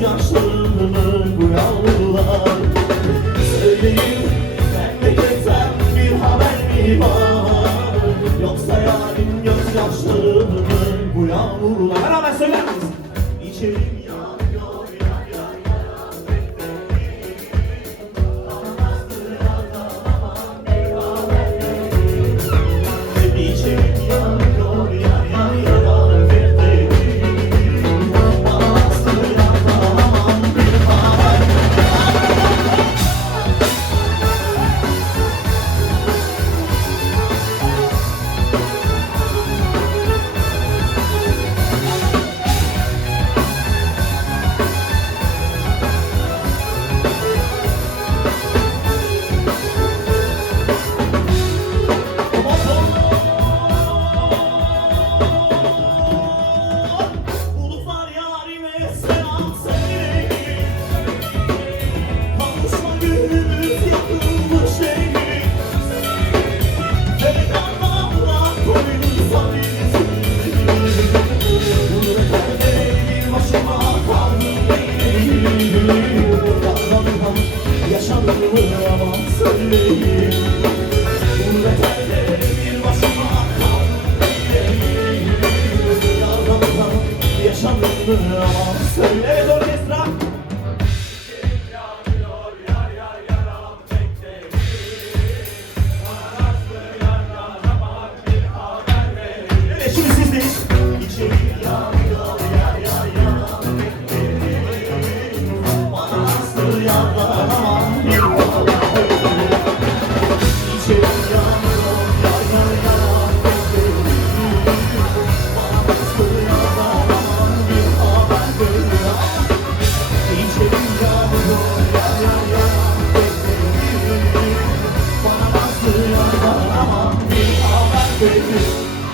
gözyaşlarını bu yavrular. Söyleyin memleketten bir haber mi var? Yoksa yarim gözyaşlarını bu yavrular. Beraber söyler misin? İçerim yanıyor yar yar yar bekleyin. Anamazdır aman bir haber verin. İçerim yanıyor yar yar yar bekleyin. Anamazdır aman bir haber verin. Bulutlar yarime selam söyleyin. Kavuşma günümüz yakınmış değil. Ferat dağlar koyunsa bilsin. Gurbette bir başıma kaldım değil. Dağlardan yaşadım ama söyleyin. Gurbette bir başıma kaldım değil. Dağlardan yaşadım ama söyleyin.